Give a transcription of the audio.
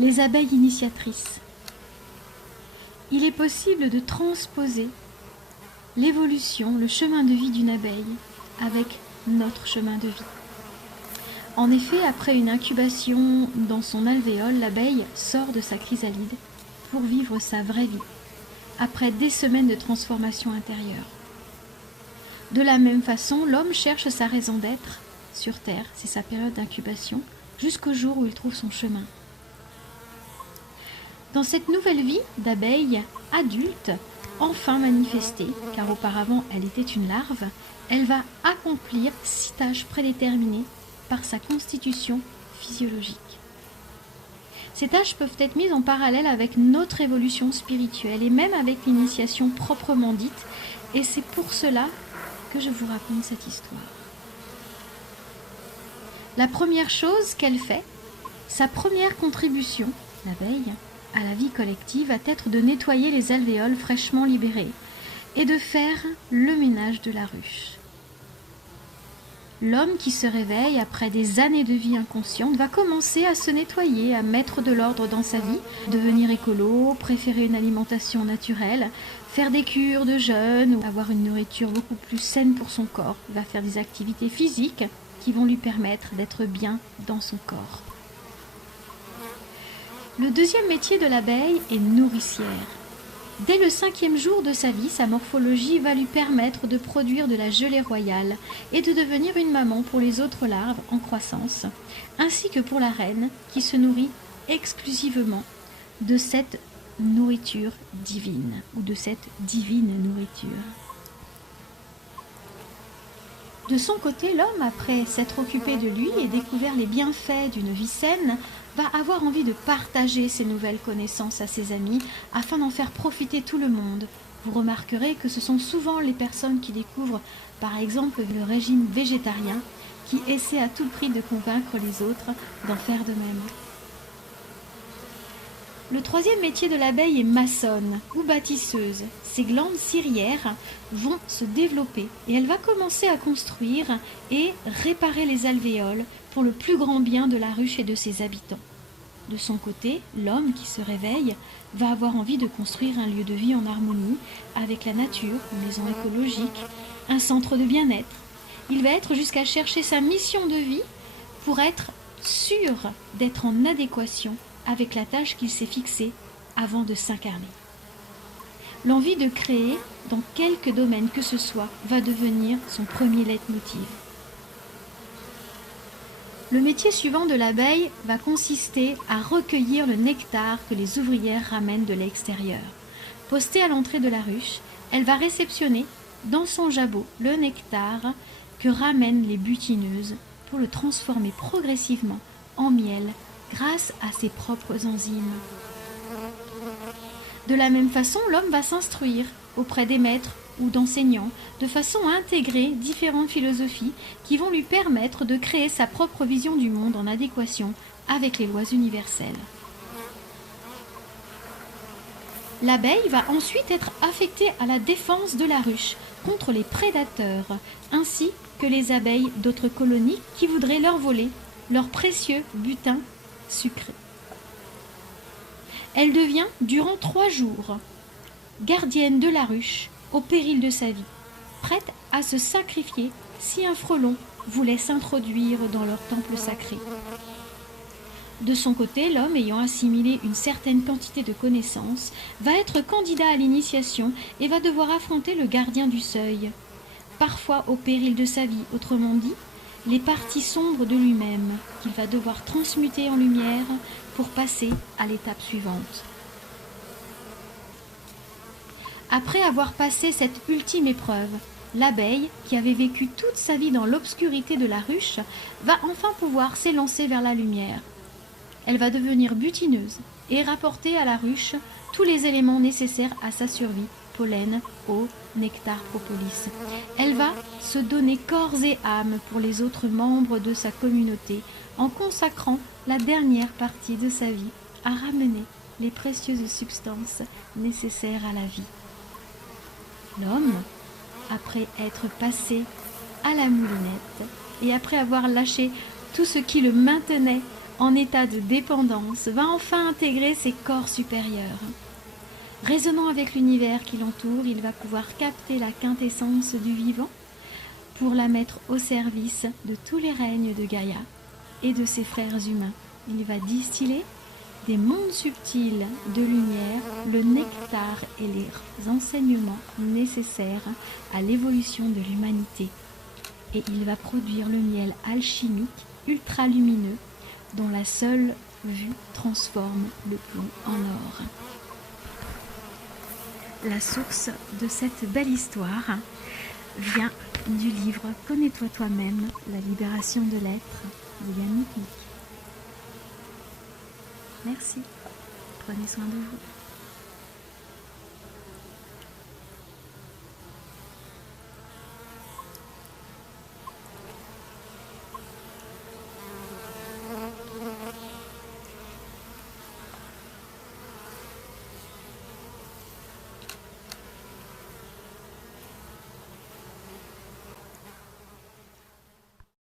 les abeilles initiatrices. Il est possible de transposer l'évolution, le chemin de vie d'une abeille avec notre chemin de vie. En effet, après une incubation dans son alvéole, l'abeille sort de sa chrysalide pour vivre sa vraie vie, après des semaines de transformation intérieure. De la même façon, l'homme cherche sa raison d'être sur Terre, c'est sa période d'incubation, jusqu'au jour où il trouve son chemin. Dans cette nouvelle vie d'abeille adulte, enfin manifestée, car auparavant elle était une larve, elle va accomplir 6 tâches prédéterminées par sa constitution physiologique. Ces tâches peuvent être mises en parallèle avec notre évolution spirituelle et même avec l'initiation proprement dite, et c'est pour cela que je vous raconte cette histoire. La première chose qu'elle fait, sa première contribution, l'abeille, à la vie collective, va être de nettoyer les alvéoles fraîchement libérées et de faire le ménage de la ruche. L'homme qui se réveille après des années de vie inconsciente va commencer à se nettoyer, à mettre de l'ordre dans sa vie, devenir écolo, préférer une alimentation naturelle, faire des cures de jeûne ou avoir une nourriture beaucoup plus saine pour son corps. Il va faire des activités physiques qui vont lui permettre d'être bien dans son corps. Le deuxième métier de l'abeille est nourricière. Dès le 5e jour de sa vie, sa morphologie va lui permettre de produire de la gelée royale et de devenir une maman pour les autres larves en croissance, ainsi que pour la reine qui se nourrit exclusivement de cette nourriture divine ou de cette divine nourriture. De son côté, l'homme, après s'être occupé de lui et découvert les bienfaits d'une vie saine, va avoir envie de partager ses nouvelles connaissances à ses amis afin d'en faire profiter tout le monde. Vous remarquerez que ce sont souvent les personnes qui découvrent, par exemple, le régime végétarien, qui essaient à tout prix de convaincre les autres d'en faire de même. Le troisième métier de l'abeille est maçonne ou bâtisseuse. Ses glandes ciliaires vont se développer et elle va commencer à construire et réparer les alvéoles pour le plus grand bien de la ruche et de ses habitants. De son côté, l'homme qui se réveille va avoir envie de construire un lieu de vie en harmonie avec la nature, une maison écologique, un centre de bien-être. Il va être jusqu'à chercher sa mission de vie pour être sûr d'être en adéquation avec la tâche qu'il s'est fixée avant de s'incarner. L'envie de créer, dans quelque domaine que ce soit, va devenir son premier leitmotiv. Le métier suivant de l'abeille va consister à recueillir le nectar que les ouvrières ramènent de l'extérieur. Postée à l'entrée de la ruche, elle va réceptionner dans son jabot le nectar que ramènent les butineuses pour le transformer progressivement en miel grâce à ses propres enzymes. De la même façon, l'homme va s'instruire auprès des maîtres ou d'enseignants, de façon à intégrer différentes philosophies qui vont lui permettre de créer sa propre vision du monde en adéquation avec les lois universelles. L'abeille va ensuite être affectée à la défense de la ruche contre les prédateurs, ainsi que les abeilles d'autres colonies qui voudraient leur voler leur précieux butin sucré. Elle devient, durant 3 jours, gardienne de la ruche au péril de sa vie, prête à se sacrifier si un frelon voulait s'introduire dans leur temple sacré. De son côté, l'homme, ayant assimilé une certaine quantité de connaissances, va être candidat à l'initiation et va devoir affronter le gardien du seuil, parfois au péril de sa vie, autrement dit, les parties sombres de lui-même qu'il va devoir transmuter en lumière pour passer à l'étape suivante. Après avoir passé cette ultime épreuve, l'abeille, qui avait vécu toute sa vie dans l'obscurité de la ruche, va enfin pouvoir s'élancer vers la lumière. Elle va devenir butineuse et rapporter à la ruche tous les éléments nécessaires à sa survie, pollen, eau, nectar, propolis. Elle va se donner corps et âme pour les autres membres de sa communauté, en consacrant la dernière partie de sa vie à ramener les précieuses substances nécessaires à la vie. L'homme, après être passé à la moulinette et après avoir lâché tout ce qui le maintenait en état de dépendance, va enfin intégrer ses corps supérieurs. Résonnant avec l'univers qui l'entoure, il va pouvoir capter la quintessence du vivant pour la mettre au service de tous les règnes de Gaïa et de ses frères humains. Il va distiller des mondes subtils de lumière, le nectar et les enseignements nécessaires à l'évolution de l'humanité. Et il va produire le miel alchimique ultra lumineux dont la seule vue transforme le plomb en or. La source de cette belle histoire vient du livre Connais-toi toi-même, la libération de l'être de Yannick Nick. Merci, prenez soin de vous.